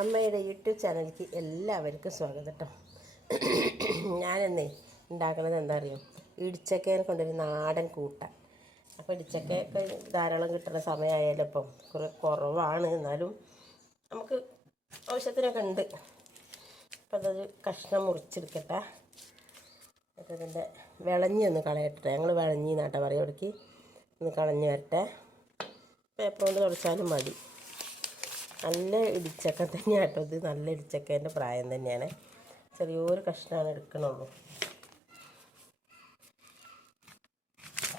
അമ്മയുടെ യൂട്യൂബ് ചാനലിലേക്ക് എല്ലാവർക്കും സ്വാഗതം കേട്ടോ. ഞാനെന്നേ ഉണ്ടാക്കുന്നത് എന്താ അറിയും, ഇടിച്ചക്കയെ കൊണ്ടൊരു നാടൻ കൂട്ടാൻ. അപ്പോൾ ഇടിച്ചക്കയൊക്കെ ധാരാളം കിട്ടുന്ന സമയമായാലും ഇപ്പം കുറേ കുറവാണ്, എന്നാലും നമുക്ക് ആവശ്യത്തിനൊക്കെ ഉണ്ട്. അപ്പം അതൊരു കഷ്ണം മുറിച്ചെടുക്കട്ടെ. അപ്പോൾ ഇതിൻ്റെ വിളഞ്ഞി ഒന്ന് കളയട്ടെ. ഞങ്ങൾ വിളഞ്ഞി നാട്ടെ പറയും, ഇവിടേക്ക് ഒന്ന് കളഞ്ഞ് വരട്ടെ. പേപ്പർ കൊണ്ട് തുടച്ചാലും മതി. നല്ല ഇടിച്ചക്ക തന്നെയാണ് കേട്ടോ ഇത്. നല്ല ഇടിച്ചക്കേൻ്റെ പ്രായം തന്നെയാണ്. ചെറിയൊരു കഷ്ണമാണ് എടുക്കണുള്ളൂ.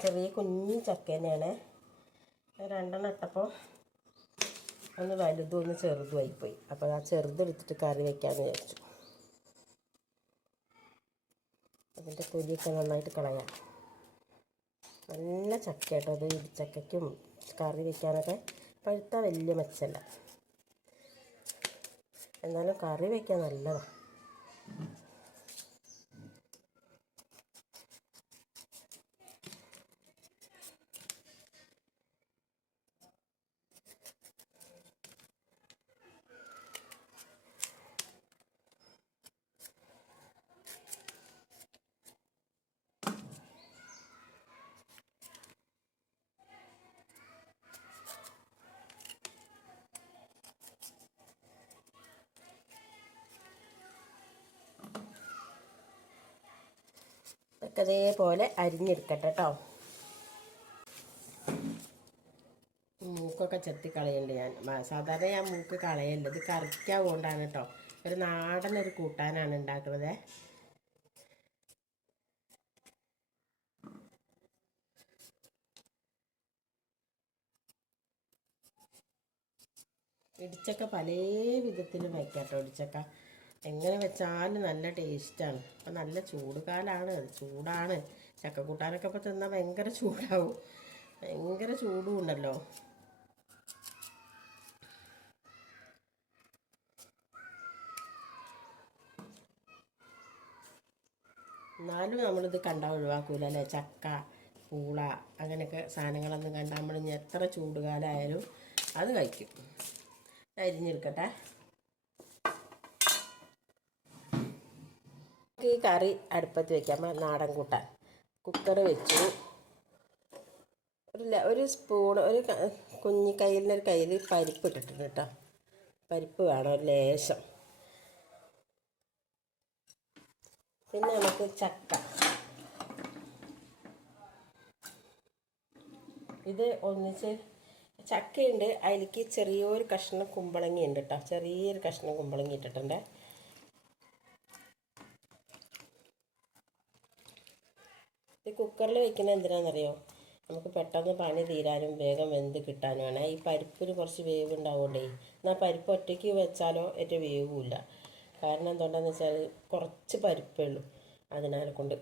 ചെറിയ കുഞ്ഞി ചക്ക തന്നെയാണ്. രണ്ടെണ്ണം ഇട്ടപ്പോൾ ഒന്ന് വലുതും ഒന്ന് ചെറുതുമായിപ്പോയി. അപ്പോൾ ആ ചെറുതെടുത്തിട്ട് കറി വയ്ക്കാമെന്ന് വിചാരിച്ചു. അതിൻ്റെ തൊലിയൊക്കെ നന്നായിട്ട് കളയാം. നല്ല ചക്ക കേട്ടോ അത്. ഇടിച്ചക്കയ്ക്കും കറി വയ്ക്കാനൊക്കെ പഴുത്താൽ വലിയ മെച്ചമല്ല, എന്നാലും കറി വയ്ക്കാൻ നല്ലതാണ്. ഒക്കെ അതേപോലെ അരിഞ്ഞെടുക്കട്ടെ കേട്ടോ. മൂക്കൊക്കെ ചെത്തി കളയുന്നുണ്ട് ഞാൻ. സാധാരണ ഞാൻ മൂക്ക് കളയല്ല, ഇത് കറിക്കാവുകൊണ്ടാണ് കേട്ടോ. ഒരു നാടനൊരു കൂട്ടാനാണ് ഉണ്ടാക്കുന്നത്. ഇടിച്ചക്ക പല വിധത്തിലും വയ്ക്കാം കേട്ടോ. ഇടിച്ചക്ക എങ്ങനെ വെച്ചാലും നല്ല ടേസ്റ്റാണ്. അപ്പം നല്ല ചൂടുകാലമാണ്, ചൂടാണ്. ചക്കക്കൂട്ടാനൊക്കെ ഇപ്പോൾ തിന്നാൽ ഭയങ്കര ചൂടാവും, ഭയങ്കര ചൂടും ഉണ്ടല്ലോ. എന്നാലും നമ്മളിത് കണ്ടാൽ ഒഴിവാക്കൂല അല്ലേ. ചക്ക, പൂള അങ്ങനെയൊക്കെ സാധനങ്ങളൊന്നും കണ്ടാൽ നമ്മൾ ഇനി എത്ര ചൂടുകാലമായാലും അത് കഴിക്കും. അരിഞ്ഞെടുക്കട്ടെ. ഈ കറി അടുപ്പത്ത് വയ്ക്കാം. നാടൻ കൂട്ടാൻ കുക്കർ വെച്ചു. ഒരു സ്പൂൺ, ഒരു കുഞ്ഞി കയ്യിൻ്റെ ഒരു കയ്യിൽ പരിപ്പ് ഇട്ടിട്ടുണ്ട് കേട്ടോ. പരിപ്പ് വേണം ഒരു ലേശം. പിന്നെ നമുക്ക് ചക്ക, ഇത് ഒന്നിച്ച് ചക്കയുണ്ട്. അതിലേക്ക് ചെറിയൊരു കഷ്ണം കുമ്പളങ്ങി ഉണ്ട് കേട്ടോ. ചെറിയൊരു കഷ്ണം കുമ്പളങ്ങി ഇട്ടിട്ടുണ്ട്. ഇത് കുക്കറിൽ വയ്ക്കുന്നത് എന്തിനാണെന്നറിയോ, നമുക്ക് പെട്ടെന്ന് പണി തീരാനും വേഗം വെന്ത് കിട്ടാനുമാണ്. ഈ പരിപ്പിന് കുറച്ച് വേവ് ഉണ്ടാവുകൊണ്ടേ. എന്നാൽ പരിപ്പ് ഒറ്റയ്ക്ക് വെച്ചാലോ ഏറ്റവും വേവില്ല. കാരണം എന്തുകൊണ്ടാണെന്ന് വെച്ചാൽ കുറച്ച് പരിപ്പേ ഉള്ളൂ, അതിനെ കൊണ്ട്.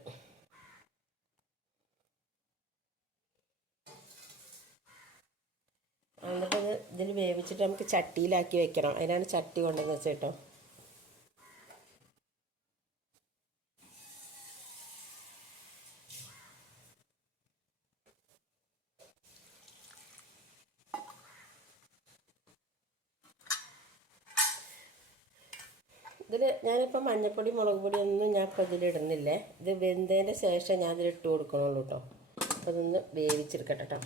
എന്നിട്ടത് ഇതിൽ വേവിച്ചിട്ട് നമുക്ക് ചട്ടിയിലാക്കി വെക്കണം. അതിനാണ് ചട്ടി കൊണ്ടുവന്ന് വെച്ചേട്ടോ. ഇതിൽ ഞാനിപ്പോൾ മഞ്ഞൾപ്പൊടി മുളക് പൊടി ഒന്നും ഞാൻ ഇപ്പോൾ ഇതിലിടുന്നില്ലേ. ഇത് വെന്തതിൻ്റെ ശേഷം ഞാൻ ഇതിലിട്ട് കൊടുക്കണുള്ളൂ കേട്ടോ. അപ്പോൾ ഇതൊന്ന് വേവിച്ചെടുക്കട്ടെ കേട്ടോ.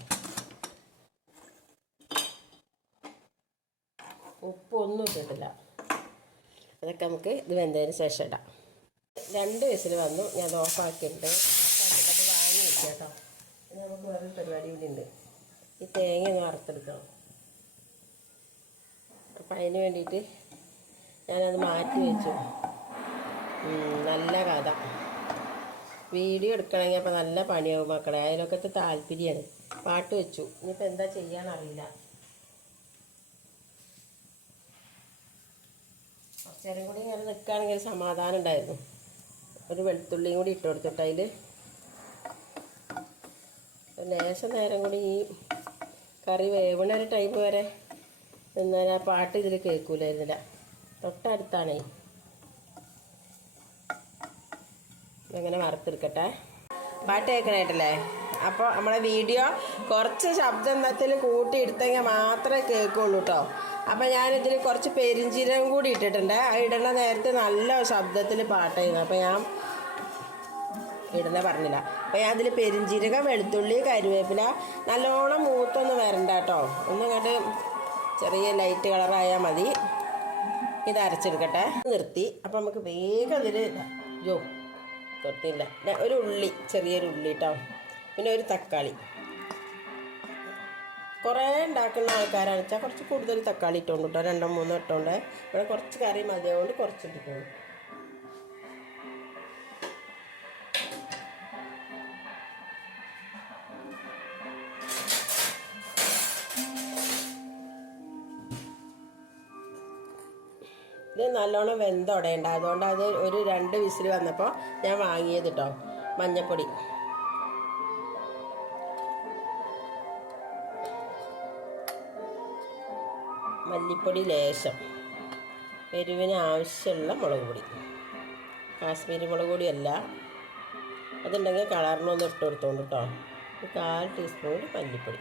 ഉപ്പൊന്നും ഇട്ടിട്ടില്ല. അതൊക്കെ നമുക്ക് ഇത് വെന്തതിന് ശേഷം ഇടാം. 2 വിസിൽ വന്നു. ഞാൻ അത് ഓഫാക്കിയിട്ടുണ്ട്. ഓഫാക്കിയിട്ട് വാങ്ങി വയ്ക്കാം കേട്ടോ. ഇത് നമുക്ക് വേറൊരു പരിപാടി കൂടി ഉണ്ട്. ഈ തേങ്ങ ഒന്ന് വറുത്തെടുക്കണം. അപ്പം അതിന് വേണ്ടിയിട്ട് ഞാനത് മാറ്റി വെച്ചു. നല്ല കഥ. വീഡിയോ എടുക്കണമെങ്കിൽ അപ്പോൾ നല്ല പണിയാവും മക്കളെ. അതിനൊക്കെ താല്പര്യമാണ്. പാട്ട് വെച്ചു. ഇനിയിപ്പോൾ എന്താ ചെയ്യാനറിയില്ല. കുറച്ച് നേരം കൂടി ഇങ്ങനെ നിൽക്കുകയാണെങ്കിൽ സമാധാനം ഉണ്ടായിരുന്നു. ഒരു വെളുത്തുള്ളിയും കൂടി ഇട്ട് കൊടുത്തിട്ട് അതിൽ ലേശം നേരം കൂടി ഈ കറി വേവണ ഒരു ടൈം വരെ എന്നാൽ ആ പാട്ട് ഇതിൽ കേൾക്കൂലായിരുന്നില്ല. തൊട്ടടുത്താണേ. അങ്ങനെ വറുത്തെടുക്കട്ടെ. പാട്ട് കേൾക്കണായിട്ടല്ലേ. അപ്പോൾ നമ്മളെ വീഡിയോ കുറച്ച് ശബ്ദത്തിൽ കൂട്ടിയെടുത്തെങ്കിൽ മാത്രമേ കേൾക്കുള്ളൂ കേട്ടോ. അപ്പോൾ ഞാനിതിൽ കുറച്ച് പെരിഞ്ചീരകം കൂടി ഇട്ടിട്ടുണ്ട്. ഇടണ നേരത്തെ നല്ല ശബ്ദത്തിൽ പാട്ട് ചെയ്യുന്നു. അപ്പോൾ ഞാൻ ഇടുന്ന പറഞ്ഞില്ല. അപ്പോൾ ഞാൻ അതിൽ പെരിഞ്ചീരകം, വെളുത്തുള്ളി, കരിവേപ്പില നല്ലോണം മൂത്തൊന്നും വരണ്ട കേട്ടോ. ഒന്നും കണ്ട് ചെറിയ ലൈറ്റ് കളറായാൽ മതി. ഇത് അരച്ചെടുക്കട്ടെ. നിർത്തി. അപ്പം നമുക്ക് വേഗം ഇതിൽ തൊട്ടില്ല. ഒരു ഉള്ളി, ചെറിയൊരു ഉള്ളി കേട്ടോ. പിന്നെ ഒരു തക്കാളി. കുറേ ഉണ്ടാക്കുന്ന ആൾക്കാരാണ് വെച്ചാൽ കുറച്ച് കൂടുതൽ തക്കാളി ഇട്ടുകൊണ്ട് കേട്ടോ. 2-3 ഇട്ടുകൊണ്ട്. ഇവിടെ കുറച്ച് കറി മതിയാവുകൊണ്ട് കുറച്ചിട്ടിട്ടുണ്ട്. ഇത് നല്ലോണം വെന്തുടയേണ്ട, അതുകൊണ്ട് അത് ഒരു 2 വിസിൽ വന്നപ്പോൾ ഞാൻ വാങ്ങിയത് കേട്ടോ. മഞ്ഞൾപ്പൊടി, മല്ലിപ്പൊടി ലേശം, എരിവിന് ആവശ്യമുള്ള മുളക് പൊടി, കാശ്മീരി മുളക് പൊടിയല്ല, അതുണ്ടെങ്കിൽ കളറിനൊന്ന് ഇട്ട് കൊടുത്തോണ്ട് കേട്ടോ. 1/4 ടീസ്പൂൺ മല്ലിപ്പൊടി,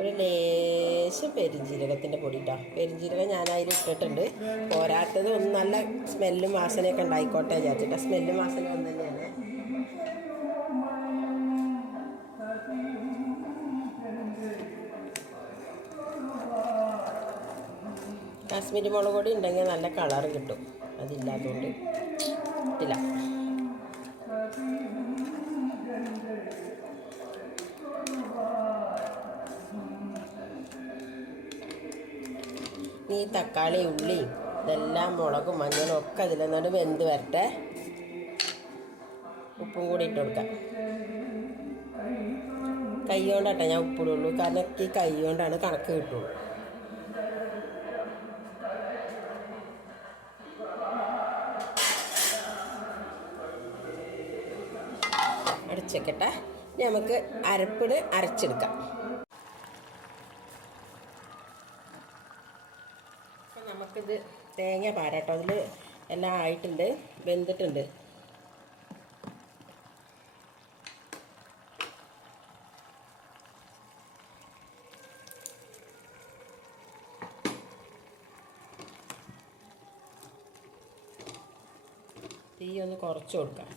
ഒരു ലേശം പെരിഞ്ജീരകത്തിൻ്റെ പൊടി കേട്ടോ. പെരിഞ്ജീരകം ഞാനതിൽ ഇട്ടിട്ടുണ്ട്. പോരാത്തത് ഒന്ന് നല്ല സ്മെല്ലും വാസനയൊക്കെ ഉണ്ടായിക്കോട്ടെ വിചാരിച്ചിട്ട്. സ്മെല്ലും വാസന ഒന്ന് തന്നെയാണ്. കാശ്മീരി മുളക് പൊടി ഉണ്ടെങ്കിൽ നല്ല കളർ കിട്ടും. അതില്ലാത്തതുകൊണ്ട് ഇല്ല. ഈ തക്കാളി, ഉള്ളി ഇതെല്ലാം മുളകും മഞ്ഞളും ഒക്കെ അതിലെന്നോട് വെന്ത് വരട്ടെ. ഉപ്പും കൂടി ഇട്ട് കൊടുക്കാം. കൈ കൊണ്ടാട്ടെ ഞാൻ ഉപ്പിടുള്ളൂ, കാരണം ഈ കൈ കൊണ്ടാണ് കണക്ക് കിട്ടുള്ളൂ. അടച്ചേക്കട്ടെ. ഇനി നമുക്ക് അരപ്പിന് അരച്ചെടുക്കാം. അപ്പം നമുക്കിത് തേങ്ങ പാരാട്ടോ. അതിൽ എല്ലാം ആയിട്ടുണ്ട്, വെന്തിട്ടുണ്ട്. തീ ഒന്ന് കുറച്ച് കൊടുക്കാം.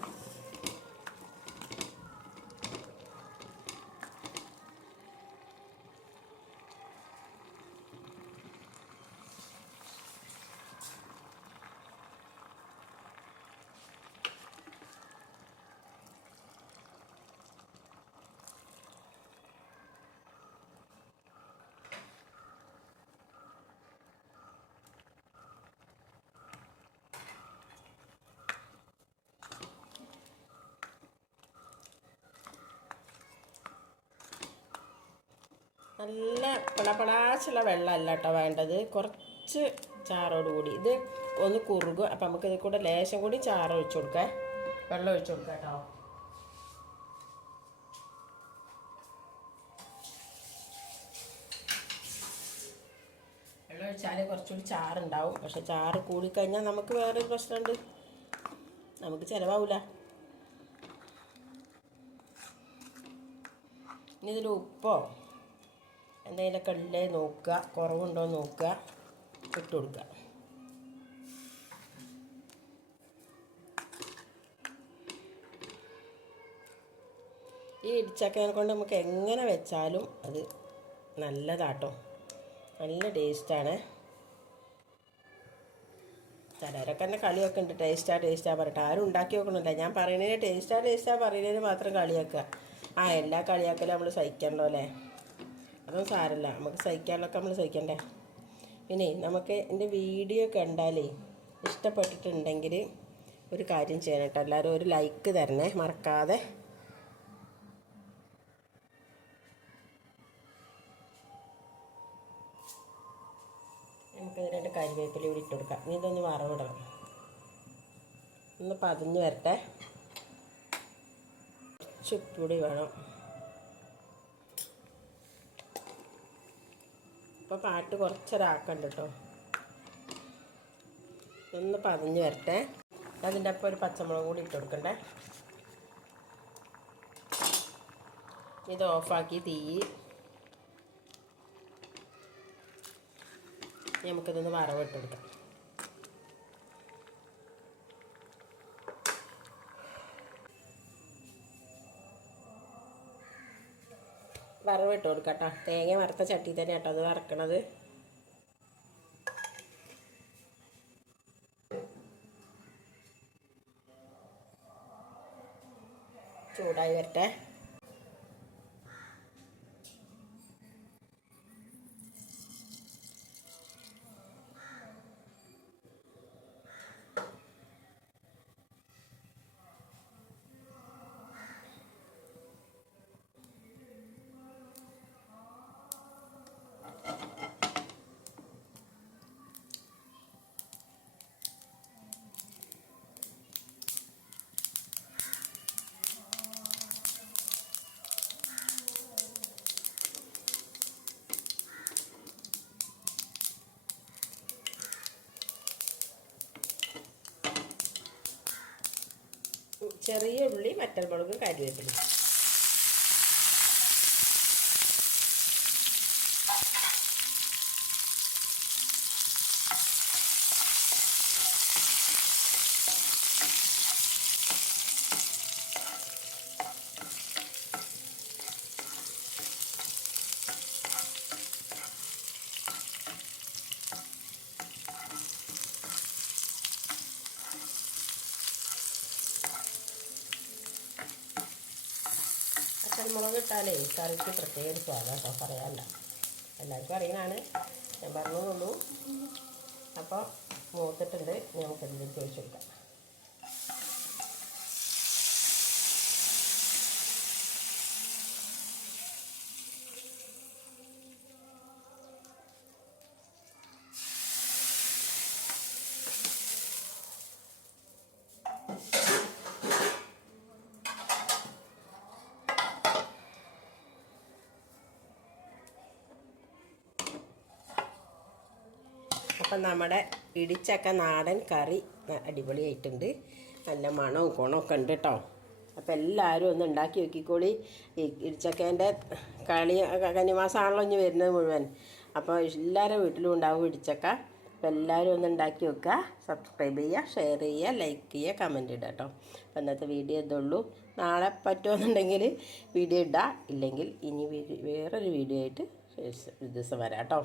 നല്ല പളപളാച്ചുള്ള വെള്ളമല്ല കേട്ടോ വേണ്ടത്, കുറച്ച് ചാറോടുകൂടി. ഇത് ഒന്ന് കുറുകും. അപ്പം നമുക്ക് ഇതിൽ കൂടെ ലേശം കൂടി ചാറ് ഒഴിച്ചു കൊടുക്കാം, വെള്ളം ഒഴിച്ചു കൊടുക്കാം കേട്ടോ. വെള്ളം ഒഴിച്ചാൽ കുറച്ചുകൂടി ചാറുണ്ടാവും. പക്ഷെ ചാറ് കൂടിക്കഴിഞ്ഞാൽ നമുക്ക് വേറൊരു പ്രശ്നമുണ്ട്, നമുക്ക് ചിലവാവില്ല. ഇനി ഇതിൽ ഉപ്പോ എന്തെങ്കിലുമൊക്കെ ഉള്ളേ നോക്കുക, കുറവുണ്ടോ നോക്കുക, ഇട്ട് കൊടുക്കുക. ഈ ഇടിച്ചക്കനെ കൊണ്ട് നമുക്ക് എങ്ങനെ വെച്ചാലും അത് നല്ലതാട്ടോ, നല്ല ടേസ്റ്റാണ്. ചിലരൊക്കെ എന്നെ കളിയൊക്കെ ഉണ്ട്, ടേസ്റ്റാ പറയട്ടെ. ആരും ഉണ്ടാക്കി നോക്കണില്ല. ഞാൻ പറയുന്നതിന് ടേസ്റ്റാ പറയുന്നതിന് മാത്രം കളിയാക്കുക. എല്ലാ കളിയാക്കലും നമ്മൾ സഹിക്കണ്ടോ അല്ലേ? അതൊന്നും സാരമില്ല, നമുക്ക് സഹിക്കാനുള്ളതൊക്കെ നമ്മൾ സഹിക്കണ്ടേ. പിന്നെ നമുക്ക് എൻ്റെ വീഡിയോ കണ്ടാലേ ഇഷ്ടപ്പെട്ടിട്ടുണ്ടെങ്കിൽ ഒരു കാര്യം ചെയ്യണം കേട്ടോ. എല്ലാവരും ഒരു ലൈക്ക് തരണേ, മറക്കാതെ. നമുക്കിത് 2 കരിവേപ്പില കൂടി ഇട്ട് കൊടുക്കാം. ഇനി ഇതൊന്ന് വറവിടണം, ഒന്ന് പതിഞ്ഞ് വരട്ടെ. കുറച്ച് ഉപ്പുപൊടി വേണം. ഇപ്പോൾ പാട്ട് കുറച്ചൊരാക്കുണ്ട് കേട്ടോ. ഒന്ന് പതഞ്ഞ് വരട്ടെ. അതിൻ്റെ ഒപ്പം ഒരു പച്ചമുളക് കൂടി ഇട്ട് കൊടുക്കണ്ടേ. ഇത് ഓഫാക്കി തീ നമുക്കിതൊന്ന് വറവിട്ട് കൊടുക്കാം. വറവിട്ട് കൊടുക്കാം കേട്ടോ. തേങ്ങ വറുത്ത ചട്ടി തന്നെ കേട്ടോ അത് വറക്കണത്. ചൂടായി വരട്ടെ. ചെറിയ ഉള്ളി, വറ്റൽമുളക്, കരിവേപ്പില. പച്ചമുളക് ഇട്ടാലേ കറിക്ക് പ്രത്യേക ഒരു സ്വാദം കേട്ടോ, പറയാനല്ല. എല്ലാവർക്കും അറിയണതാണ്, ഞാൻ പറഞ്ഞതുള്ളൂ. അപ്പോൾ മൂത്തിട്ടുണ്ട്, നമുക്കിതിലേക്ക് ഒഴിച്ച് കൊടുക്കാം. അപ്പം നമ്മുടെ ഇടിച്ചക്ക നാടൻ കറി അടിപൊളിയായിട്ടുണ്ട്. നല്ല മണവും ഗുണമൊക്കെ ഉണ്ട് കേട്ടോ. അപ്പോൾ എല്ലാവരും ഒന്ന് ഉണ്ടാക്കി നോക്കിക്കോളി. ഈ ഇടിച്ചക്കേൻ്റെ കന്നിമാസമാണല്ലോ ഇനി വരുന്നത് മുഴുവൻ. അപ്പോൾ എല്ലാവരും വീട്ടിലും ഉണ്ടാവും ഇടിച്ചക്ക. അപ്പോൾ എല്ലാവരും ഒന്ന് ഉണ്ടാക്കി വെക്കുക. സബ്സ്ക്രൈബ് ചെയ്യുക, ഷെയർ ചെയ്യുക, ലൈക്ക് ചെയ്യുക, കമൻറ്റ് ഇടുക കേട്ടോ. അപ്പോൾ ഇന്നത്തെ വീഡിയോ ഇതുള്ളൂ. നാളെ പറ്റുമെന്നുണ്ടെങ്കിൽ വീഡിയോ ഇടുക, ഇല്ലെങ്കിൽ ഇനി വേറൊരു വീഡിയോ ആയിട്ട് ഒരു ദിവസം വരാം കേട്ടോ.